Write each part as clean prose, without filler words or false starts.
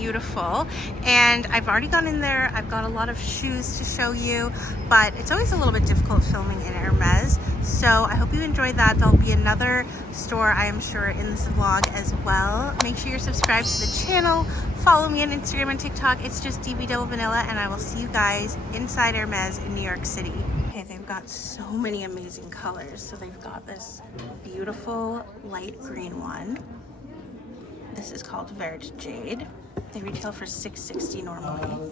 beautiful. And I've already gone in there. I've got a lot of shoes to show you, but it's always a little bit difficult filming in Hermes. So I hope you enjoyed that. There'll be another store, I am sure, in this vlog as well. Make sure you're subscribed to the channel. Follow me on Instagram and TikTok. It's just DB Double Vanilla, and I will see you guys inside Hermes in New York City. Okay, they've got so many amazing colors. So they've got this beautiful light green one. This is called Vert Jade. They retail for $660 normally.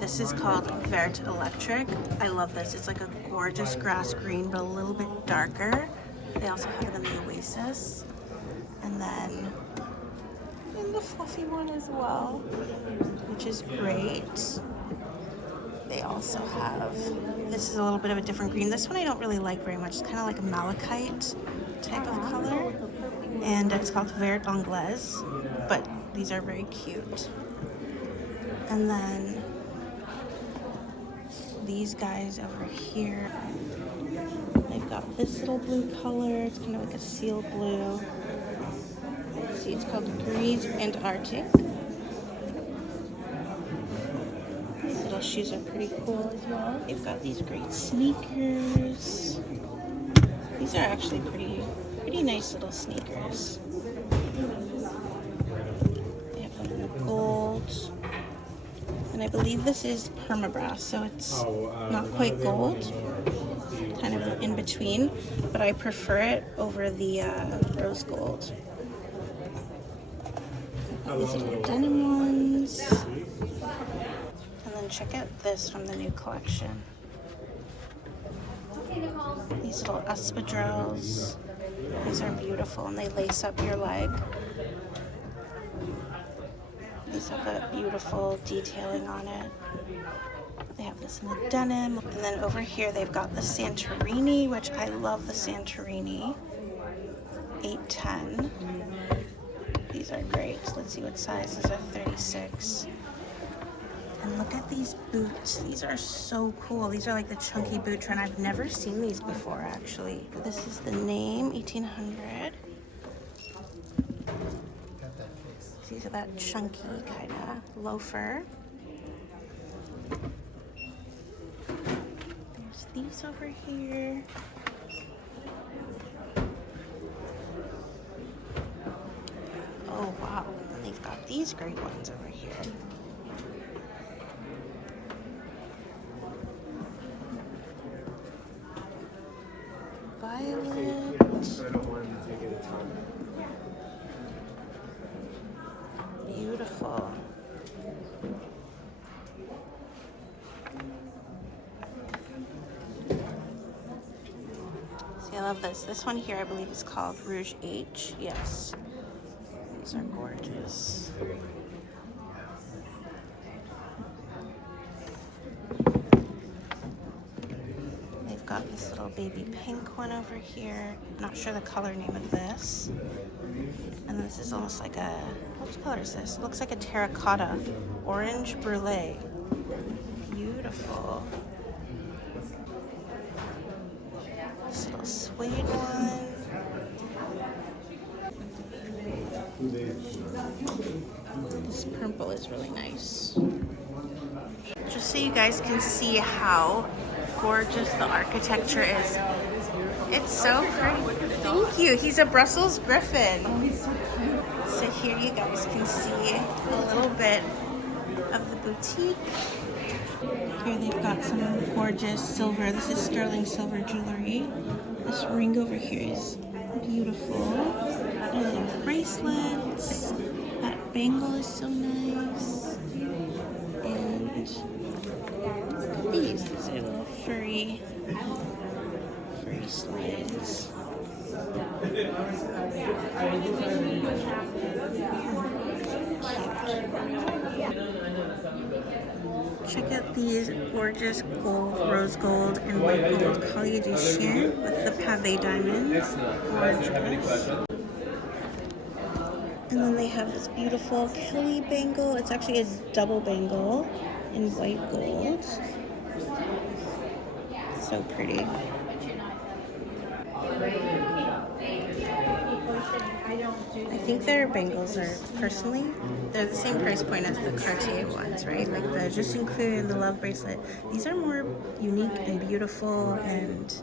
This is called Vert Electric. I love this. It's like a gorgeous grass green, but a little bit darker. They also have it in the Oasis. And then in the fluffy one as well, which is great. They also have, this is a little bit of a different green. This one I don't really like very much. It's kind of like a malachite type of color. And it's called Vert Anglaise, but these are very cute. And then these guys over here, they've got this little blue color. It's kind of like a seal blue. Let's see, it's called Grise Antarctic. These little shoes are pretty cool as well. They've got these great sneakers. These are actually pretty nice little sneakers. They have them in gold. And I believe this is permabrass, so it's not quite gold. Kind of in between, but I prefer it over the rose gold. These are the denim ones. And then check out this from the new collection. These little espadrilles. These are beautiful, and they lace up your leg. These have that beautiful detailing on it. They have this in the denim. And then over here they've got the Santorini, which I love the Santorini. 810. These are great. Let's see what sizes are 36. And look at these boots. These are so cool. These are like the chunky boot trend. I've never seen these before, actually. This is the Name 1800. These are that chunky kind of loafer. There's these over here. Oh, wow. And they've got these great ones over here. Violet. Beautiful. See, I love this. This one here, I believe, is called Rouge H. Yes. These are gorgeous. Got this little baby pink one over here. Not sure the color name of this. And this is almost like a, what color is this? It looks like a terracotta orange brulee. Beautiful. This little suede one. This purple is really nice. Just so you guys can see how gorgeous the architecture is. It's so pretty. Thank you. He's a Brussels Griffin. So here you guys can see a little bit of the boutique. Here they've got some gorgeous silver. This is sterling silver jewelry. This ring over here is beautiful. And little bracelets. That bangle is so nice. And these are little furry slides. Check out these gorgeous gold, rose gold, and white gold collier du chien with the pavé diamonds. Gorgeous. And then they have this beautiful Kelly bangle. It's actually a double bangle in white gold. So pretty. I think their bangles are, personally, they're the same price point as the Cartier ones, right? Like the Just Included and the Love Bracelet. These are more unique and beautiful, and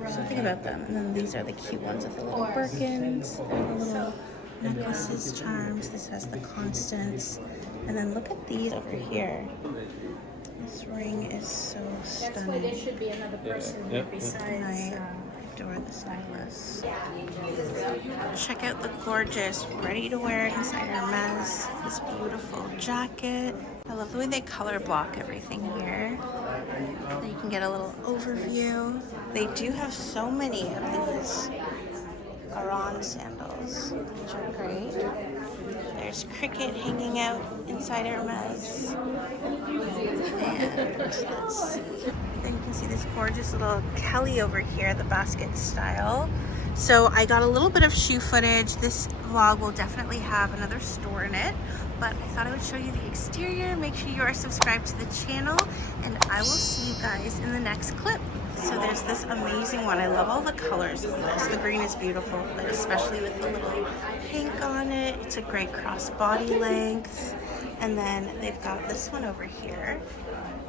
there's something about them. And then these are the cute ones with the little Birkins. They're the little necklaces, charms. This has the constants. And then look at these over here. This ring is so stunning. That's why there should be another person besides. I adore this necklace. Check out the gorgeous ready-to-wear inside Hermes. This beautiful jacket. I love the way they color block everything here. So you can get a little overview. They do have so many of these Aran sandals, which are great. There's cricket hanging out inside Hermes. And let's see. Then you can see this gorgeous little Kelly over here, the basket style. So I got a little bit of shoe footage. This vlog will definitely have another store in it, but I thought I would show you the exterior. Make sure you are subscribed to the channel, and I will see you guys in the next clip. So there's this amazing one. I love all the colors of this. The green is beautiful, but especially with the little pink on it. It's a great cross body length. And then they've got this one over here.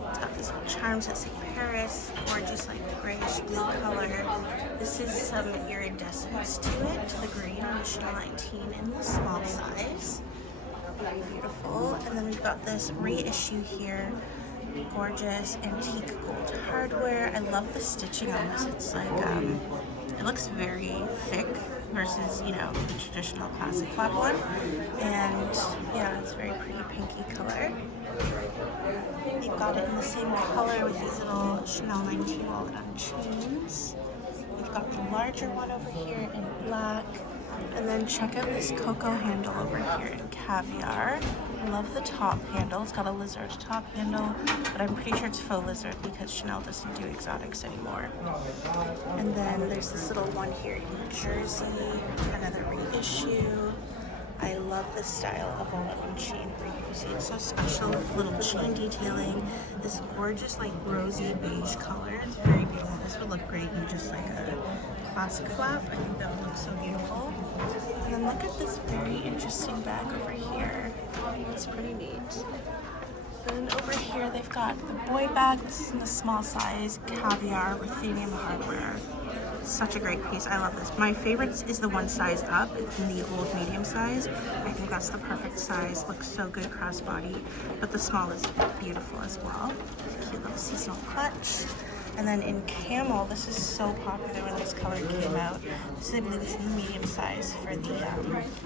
It's got these little charms that say Paris, gorgeous like grayish blue color. This is some iridescence to it, to the green on the Chanel 19 in the small size. Very beautiful. And then we've got this reissue here. Gorgeous antique gold hardware. I love the stitching on this. It's like, it looks very thick versus, you know, the traditional classic flap one. And yeah, it's very pretty pinky color. They've got it in the same color with these little Chanel 19 wallet on chains. We've got the larger one over here in black. And then check out this cocoa handle over here in caviar. I love the top handle. It's got a lizard top handle, but I'm pretty sure it's faux lizard because Chanel doesn't do exotics anymore. And then there's this little one here in Jersey, another reissue. I love this style of wallet on chain where you can see it's so special with little chain detailing. This gorgeous like rosy beige color. It's very beautiful. This would look great in just like a classic flap. I think that would look so beautiful. And then look at this very interesting bag over here. It's pretty neat. Then over here they've got the boy bag. This is in the small size, caviar, ruthenium hardware. Such a great piece. I love this. My favorite is the one size up. It's in the old medium size. I think that's the perfect size. Looks so good crossbody. But the small is beautiful as well. Cute little seasonal clutch. And then in camel, this is so popular when this color came out. This is, I believe, is in the medium size for the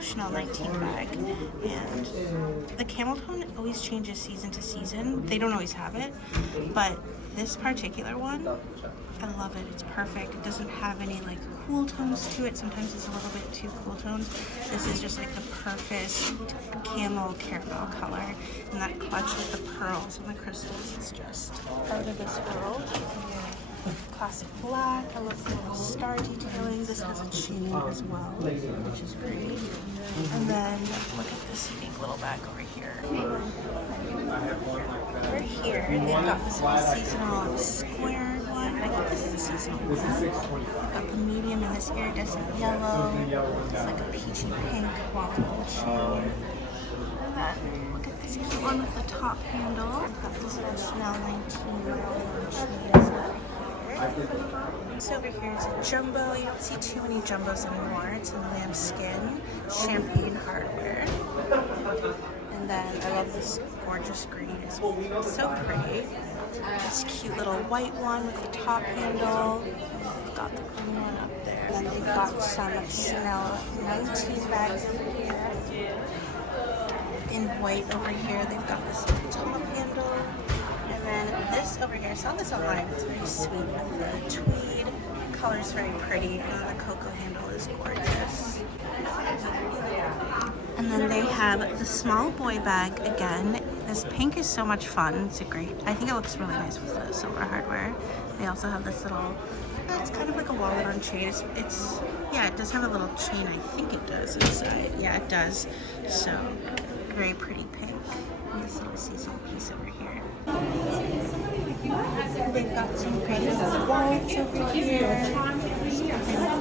Chanel 19 bag. And the camel tone always changes season to season. They don't always have it, but this particular one, I love it. It's perfect. It doesn't have any like cool tones to it. Sometimes it's a little bit too cool tones. This is just like the perfect camel caramel color. And that clutch with the pearls and the crystals is just out of this world. Classic black. I love the little star detailing. This has a chain as well, which is great. And then look at this unique little bag over here. Over here, they've got this little seasonal square one. I think this is a seasonal one. They've got the medium in this iridescent yellow. It's like a peachy pink wallet chain. And then look at this cute one with the top handle. I've got this little Chanel 19 wallet chain as well. This over here is a jumbo. You don't see too many jumbos anymore. It's in lambskin, champagne hardware. And then I love this gorgeous green. It's so pretty. This cute little white one with the top handle. We've got the green one up there. And then we've got some Chanel 19 bags over here. In white over here, they've got this little top handle. And then this over here, I saw this online, it's very sweet with the tweed. Color's very pretty, and then the cocoa handle is gorgeous. And then they have the small boy bag again. This pink is so much fun. It's a great, I think it looks really nice with the silver hardware. They also have this little, it's kind of like a wallet on chain. It's yeah, it does have a little chain, I think it does inside. Yeah, it does. So, very pretty pink. And this little seasonal piece over here. They've got some pretty little wallets over here.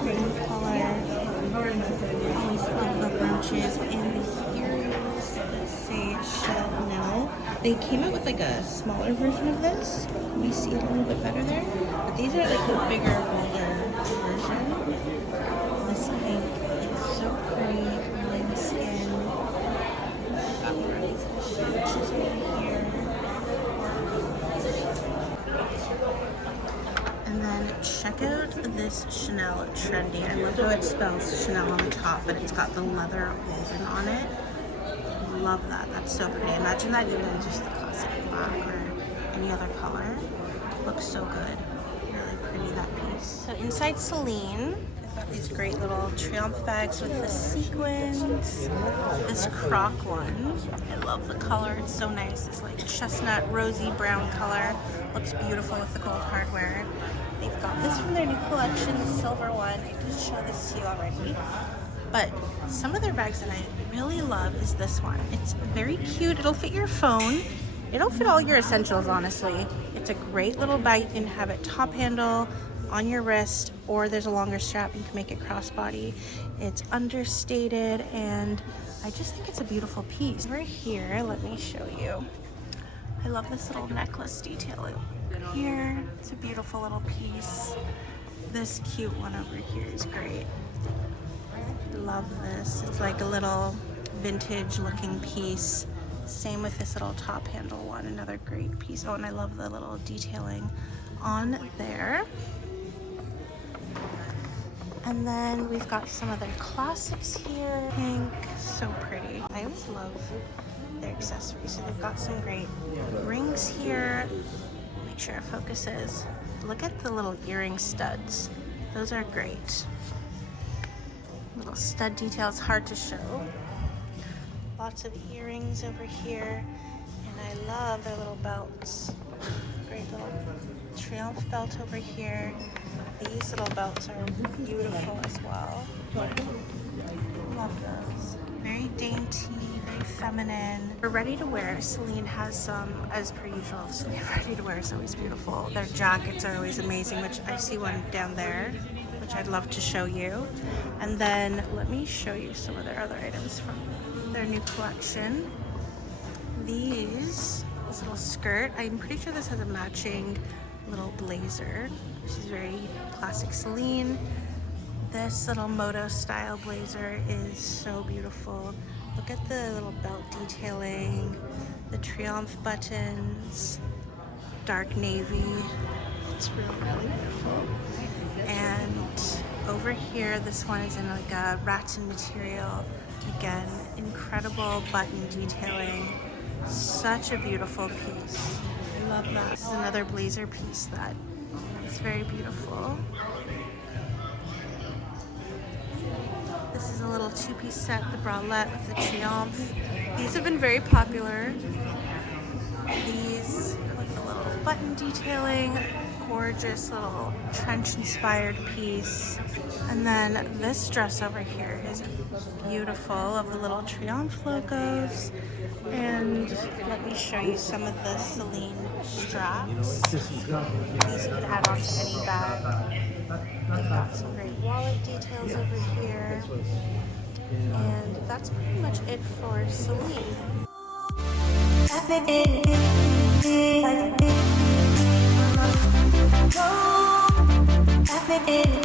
Green color. always love the brooches and these earrings that say Chanel. They came out with like a smaller version of this. We see it a little bit better there. But these are like the bigger, bolder version. This pink is so pretty, lime skin. Got more of these brooches over here. And then check out this Chanel Trendy. I love how it spells Chanel on the top, but it's got the leather woven on it. Love that. That's so pretty. Imagine that even in just the classic black or any other color. Looks so good. Really pretty, that piece. So inside Celine, they've got these great little Triomphe bags with the sequins. This croc one, I love the color. It's so nice. This like chestnut, rosy brown color. Looks beautiful with the gold hardware. They've got this from their new collection, the silver one. I did show this to you already. But some of their bags that I really love is this one. It's very cute. It'll fit your phone. It'll fit all your essentials, honestly. It's a great little bag. You can have it top handle on your wrist, or there's a longer strap. You can make it crossbody. It's understated, and I just think it's a beautiful piece. Over here, let me show you. I love this little necklace detail here. It's a beautiful little piece. This cute one over here is great. Love this. It's like a little vintage looking piece. Same with this little top handle one, another great piece. Oh, and I love the little detailing on there. And then we've got some of their classics here. Pink, so pretty. I always love their accessories. So they've got some great rings here. Make sure it focuses. Look at the little earring studs. Those are great. Little stud details, hard to show. Lots of earrings over here, and I love their little belts. Great little Triomphe belt over here. These little belts are beautiful as well. Love those. Very dainty, very feminine. For ready to wear, Celine has some, as per usual, Celine ready to wear is always beautiful. Their jackets are always amazing, which I see one down there, which I'd love to show you. And then let me show you some of their other items from their new collection. This little skirt, I'm pretty sure this has a matching little blazer. This is very classic Celine. This little moto style blazer is so beautiful. Look at the little belt detailing, the Triomphe buttons, dark navy. It's really, really beautiful. And over here, this one is in like a rattan material. Again, incredible button detailing. Such a beautiful piece. I love that. This is another blazer piece that is very beautiful. This is a little two-piece set, the bralette with the Triomphe. These have been very popular. These with a little button detailing. Gorgeous little trench-inspired piece. And then this dress over here is beautiful, of the little Triomphe logos. And let me show you some of the Celine straps. These you can add on to any bag. They've got some great wallet details over here. And that's pretty much it for Celine. It